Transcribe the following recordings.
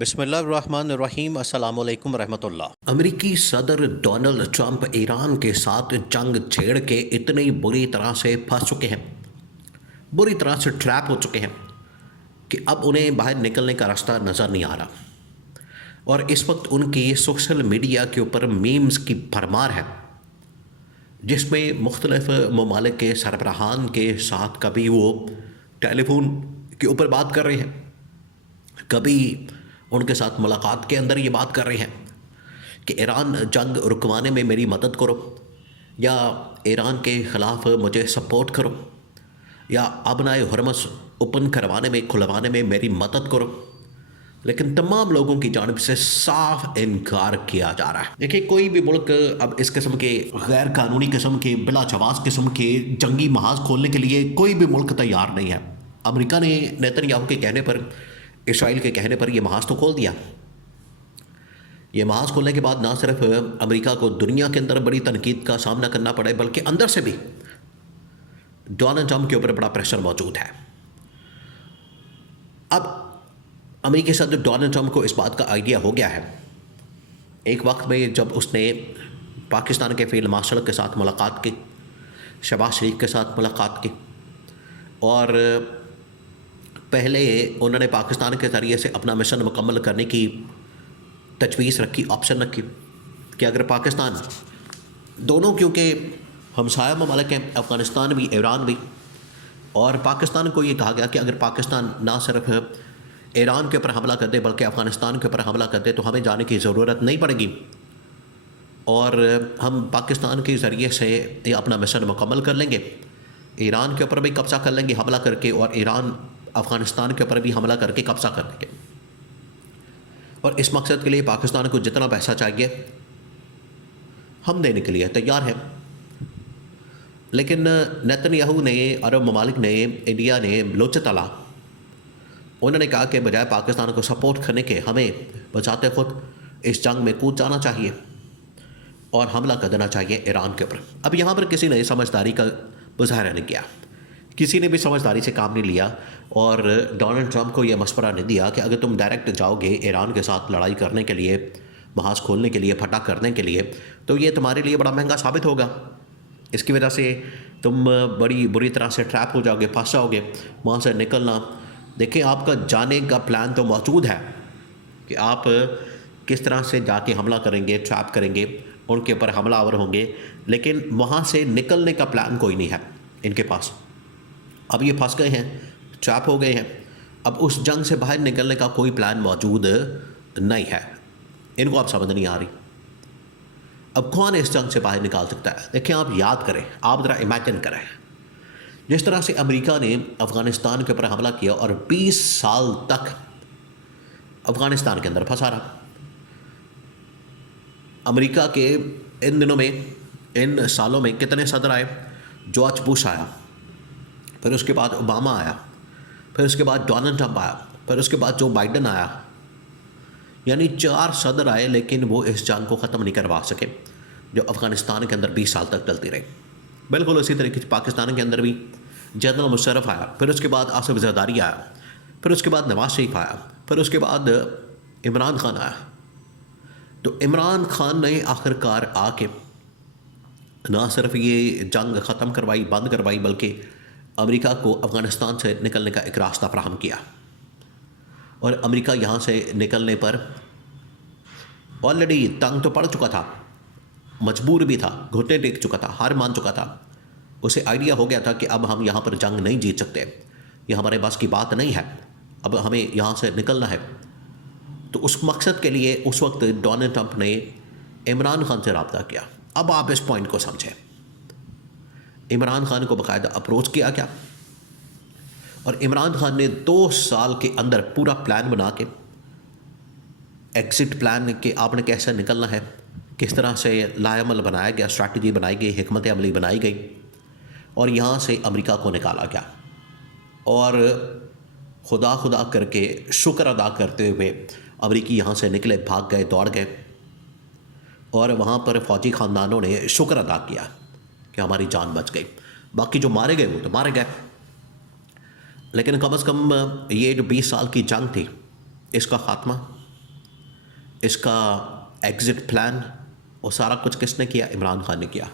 بسم اللہ الرحمن الرحیم، السلام علیکم ورحمۃ اللہ۔ امریکی صدر ڈونلڈ ٹرمپ ایران کے ساتھ جنگ چھیڑ کے اتنی بری طرح سے پھنس چکے ہیں، بری طرح سے ٹریپ ہو چکے ہیں کہ اب انہیں باہر نکلنے کا راستہ نظر نہیں آ رہا، اور اس وقت ان کی سوشل میڈیا کے اوپر میمز کی بھرمار ہے، جس میں مختلف ممالک کے سربراہان کے ساتھ کبھی وہ ٹیلی فون کے اوپر بات کر رہے ہیں، کبھی ان کے ساتھ ملاقات کے اندر یہ بات کر رہے ہیں کہ ایران جنگ رکوانے میں میری مدد کرو، یا ایران کے خلاف مجھے سپورٹ کرو، یا ابنائے حرمس اوپن کروانے میں کھلوانے میں میری مدد کرو، لیکن تمام لوگوں کی جانب سے صاف انکار کیا جا رہا ہے۔ دیکھیں، کوئی بھی ملک اب اس قسم کے غیر قانونی قسم کے بلا جواز قسم کے جنگی محاذ کھولنے کے لیے کوئی بھی ملک تیار نہیں ہے۔ امریکہ نے نیتن یاہو کے کہنے پر، اسرائیل کے کہنے پر یہ محاذ تو کھول دیا۔ یہ محاذ کھولنے کے بعد نہ صرف امریکہ کو دنیا کے اندر بڑی تنقید کا سامنا کرنا پڑے، بلکہ اندر سے بھی ڈونلڈ ٹرمپ کے اوپر بڑا پریشر موجود ہے۔ اب امریکی صدر ڈونلڈ ٹرمپ کو اس بات کا آئیڈیا ہو گیا ہے، ایک وقت میں جب اس نے پاکستان کے فیلڈ مارشل کے ساتھ ملاقات کی، شہباز شریف کے ساتھ ملاقات کی، اور پہلے انہوں نے پاکستان کے ذریعے سے اپنا مشن مکمل کرنے کی تجویز رکھی، آپشن رکھی کہ اگر پاکستان، دونوں کیونکہ ہمسایہ ممالک ہیں، افغانستان بھی ایران بھی، اور پاکستان کو یہ کہا گیا کہ اگر پاکستان نہ صرف ایران کے اوپر حملہ کر دے بلکہ افغانستان کے اوپر حملہ کر دے تو ہمیں جانے کی ضرورت نہیں پڑے گی، اور ہم پاکستان کے ذریعے سے یہ اپنا مشن مکمل کر لیں گے، ایران کے اوپر بھی قبضہ کر لیں گے حملہ کر کے، اور ایران افغانستان کے اوپر بھی حملہ کر کے قبضہ کر لیں گے، اور اس مقصد کے لیے پاکستان کو جتنا پیسہ چاہیے ہم دینے کے لیے تیار ہیں۔ لیکن نیتن یاہو نے، عرب ممالک نے، انڈیا نے لوچ تلا، انہوں نے کہا کہ بجائے پاکستان کو سپورٹ کرنے کے ہمیں بچاتے خود اس جنگ میں کود جانا چاہیے اور حملہ کر دینا چاہیے ایران کے اوپر۔ اب یہاں پر کسی نے سمجھداری کا مظاہرہ نہیں کیا، کسی نے بھی سمجھداری سے کام نہیں لیا، اور ڈونلڈ ٹرمپ کو یہ مشورہ نہیں دیا کہ اگر تم ڈائریکٹ جاؤ گے ایران کے ساتھ لڑائی کرنے کے لیے، محاذ کھولنے کے لیے، پھٹا کرنے کے لیے، تو یہ تمہارے لیے بڑا مہنگا ثابت ہوگا، اس کی وجہ سے تم بڑی بری طرح سے ٹریپ ہو جاؤ گے، پھنس جاؤ گے، وہاں سے نکلنا۔ دیکھیں، آپ کا جانے کا پلان تو موجود ہے کہ آپ کس طرح سے جا کے حملہ کریں گے، ٹریپ کریں گے، ان کے اوپر حملہ آور ہوں گے، لیکن وہاں سے نکلنے کا پلان کوئی نہیں ہے ان کے پاس۔ اب یہ پھنس گئے ہیں، ٹریپ ہو گئے ہیں، اب اس جنگ سے باہر نکلنے کا کوئی پلان موجود نہیں ہے، ان کو اب سمجھ نہیں آ رہی اب کون اس جنگ سے باہر نکال سکتا ہے۔ دیکھیں، آپ یاد کریں، آپ ذرا امیجن کریں، جس طرح سے امریکہ نے افغانستان کے اوپر حملہ کیا اور 20 سال تک افغانستان کے اندر پھنسا رہا۔ امریکہ کے ان دنوں میں، ان سالوں میں کتنے صدر آئے؟ جارج بش آیا، پھر اس کے بعد اوباما آیا، پھر اس کے بعد ڈونلڈ ٹرمپ آیا، پھر اس کے بعد جو بائیڈن آیا، یعنی 4 صدر آئے، لیکن وہ اس جنگ کو ختم نہیں کروا سکے جو افغانستان کے اندر 20 سال تک چلتی رہی۔ بالکل اسی طریقے سے پاکستان کے اندر بھی جنرل مشرف آیا، پھر اس کے بعد آصف زرداری آیا، پھر اس کے بعد نواز شریف آیا، پھر اس کے بعد عمران خان آیا۔ تو عمران خان نے آخرکار آ کے نہ صرف یہ جنگ ختم کروائی، بند کروائی، بلکہ امریکہ کو افغانستان سے نکلنے کا ایک راستہ فراہم کیا، اور امریکہ یہاں سے نکلنے پر آلریڈی تنگ تو پڑ چکا تھا، مجبور بھی تھا، گھٹنے ٹیک چکا تھا، ہار مان چکا تھا، اسے آئیڈیا ہو گیا تھا کہ اب ہم یہاں پر جنگ نہیں جیت سکتے، یہ ہمارے بس کی بات نہیں ہے، اب ہمیں یہاں سے نکلنا ہے۔ تو اس مقصد کے لیے اس وقت ڈونلڈ ٹرمپ نے عمران خان سے رابطہ کیا۔ اب آپ اس پوائنٹ کو سمجھیں، عمران خان کو باقاعدہ اپروچ کیا گیا، اور عمران خان نے 2 سال کے اندر پورا پلان بنا کے، ایگزٹ پلان کہ آپ نے کیسے نکلنا ہے، کس طرح سے لائحہ عمل بنایا گیا، اسٹریٹجی بنائی گئی، حکمت عملی بنائی گئی، اور یہاں سے امریکہ کو نکالا گیا، اور خدا کر کے شکر ادا کرتے ہوئے امریکی یہاں سے نکلے، بھاگ گئے، دوڑ گئے، اور وہاں پر فوجی خاندانوں نے شکر ادا کیا کہ ہماری جان بچ گئی۔ باقی جو مارے گئے وہ تو مارے گئے، لیکن کم از کم یہ جو 20 سال کی جنگ تھی، اس کا خاتمہ اس کا ایگزٹ پلان، وہ سارا کچھ کس نے کیا؟ عمران خان نے کیا۔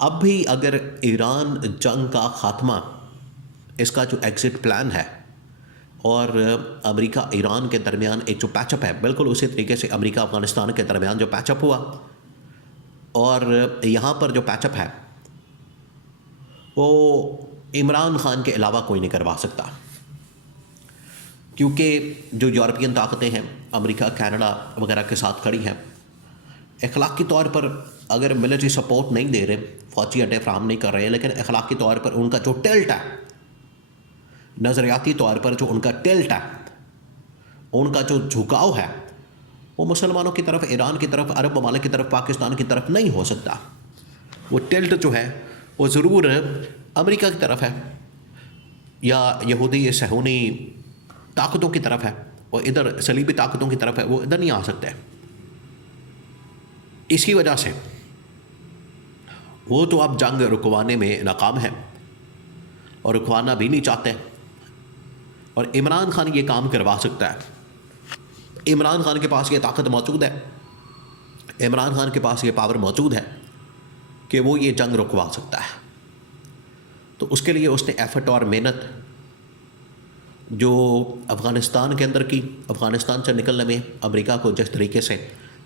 اب بھی اگر ایران جنگ کا خاتمہ اس کا جو ایگزٹ پلان ہے اور امریکہ ایران کے درمیان ایک جو پیچ اپ ہے، بالکل اسی طریقے سے امریکہ افغانستان کے درمیان جو پیچ اپ ہوا، اور یہاں پر جو پیچ اپ ہے وہ عمران خان کے علاوہ کوئی نہیں کروا سکتا، کیونکہ جو یورپین طاقتیں ہیں، امریکہ، کینیڈا وغیرہ کے ساتھ کھڑی ہیں، اخلاقی طور پر اگر ملٹری سپورٹ نہیں دے رہے، فوجی اڈے فراہم نہیں کر رہے ہیں، لیکن اخلاقی طور پر ان کا جو ٹلٹ ہے، نظریاتی طور پر جو ان کا ٹلٹ ہے، ان کا جو جھکاؤ ہے، وہ مسلمانوں کی طرف، ایران کی طرف، عرب ممالک کی طرف، پاکستان کی طرف نہیں ہو سکتا۔ وہ ٹلٹ جو ہے وہ ضرور امریکہ کی طرف ہے یا یہودی صہیونی طاقتوں کی طرف ہے، وہ ادھر صلیبی طاقتوں کی طرف ہے، وہ ادھر نہیں آ سکتے۔ اسی وجہ سے وہ تو اب جنگ رکوانے میں ناکام ہے اور رکوانا بھی نہیں چاہتے، اور عمران خان یہ کام کروا سکتا ہے۔ عمران خان کے پاس یہ طاقت موجود ہے، عمران خان کے پاس یہ پاور موجود ہے کہ وہ یہ جنگ رکوا سکتا ہے۔ تو اس کے لیے اس نے ایفرٹ اور محنت جو افغانستان کے اندر کی، افغانستان سے نکلنے میں امریکہ کو جس طریقے سے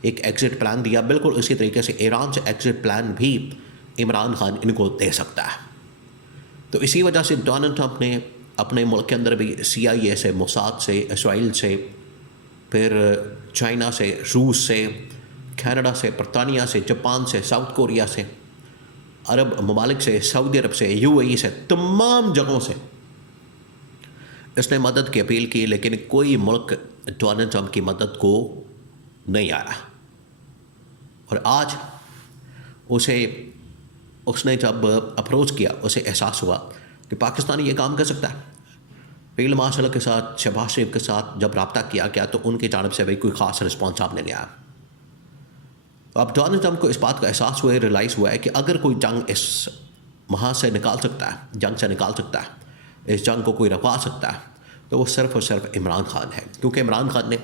ایک ایگزٹ پلان دیا، بالکل اسی طریقے سے ایران سے ایگزٹ پلان بھی عمران خان ان کو دے سکتا ہے۔ تو اسی وجہ سے ڈونلڈ ٹرمپ نے اپنے ملک کے اندر بھی CIA سے، موساد سے، اسرائیل سے، پھر چائنا سے، روس سے، کینیڈا سے، برطانیہ سے، جاپان سے، ساؤتھ کوریا سے، عرب ممالک سے، سعودی عرب سے، UAE سے، تمام جگہوں سے اس نے مدد کی اپیل کی، لیکن کوئی ملک ڈونلڈ ٹرمپ کی مدد کو نہیں آیا۔ اور آج اس نے جب اپروچ کیا، اسے احساس ہوا کہ پاکستان یہ کام کر سکتا ہے۔ فیلڈ مارشل کے ساتھ، شہباز شریف کے ساتھ جب رابطہ کیا گیا تو ان کی جانب سے بھی کوئی خاص رسپانس سامنے نہیں آیا۔ اب ڈونلڈ ٹرمپ کو اس بات کا احساس ہوا ہے، ریلائز ہوا ہے کہ اگر کوئی جنگ اس وہاں سے نکال سکتا ہے، جنگ سے نکال سکتا ہے، اس جنگ کو کوئی رکوا سکتا ہے، تو وہ صرف اور صرف عمران خان ہے۔ کیونکہ عمران خان نے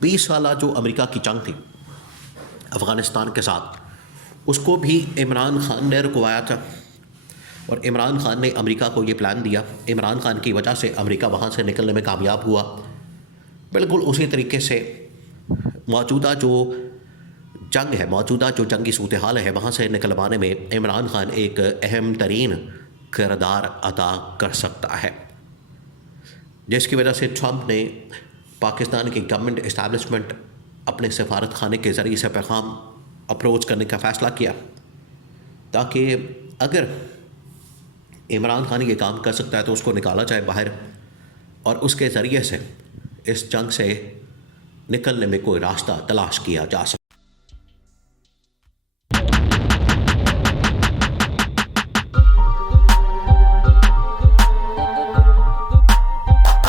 20 سالہ جو امریکہ کی جنگ تھی افغانستان کے ساتھ، اس کو بھی عمران خان نے رکوایا تھا، اور عمران خان نے امریکہ کو یہ پلان دیا۔ عمران خان کی وجہ سے امریکہ وہاں سے نکلنے میں کامیاب ہوا۔ بالکل اسی طریقے سے موجودہ جو جنگ ہے، موجودہ جو جنگی صورتحال ہے، وہاں سے نکلوانے میں عمران خان ایک اہم ترین کردار ادا کر سکتا ہے، جس کی وجہ سے ٹرمپ نے پاکستان کی گورنمنٹ اسٹیبلشمنٹ اپنے سفارت خانے کے ذریعے سے پیغام اپروچ کرنے کا فیصلہ کیا، تاکہ اگر عمران خان یہ کام کر سکتا ہے تو اس کو نکالا جائے باہر، اور اس کے ذریعے سے اس جنگ سے نکلنے میں کوئی راستہ تلاش کیا جا سکتا ہے۔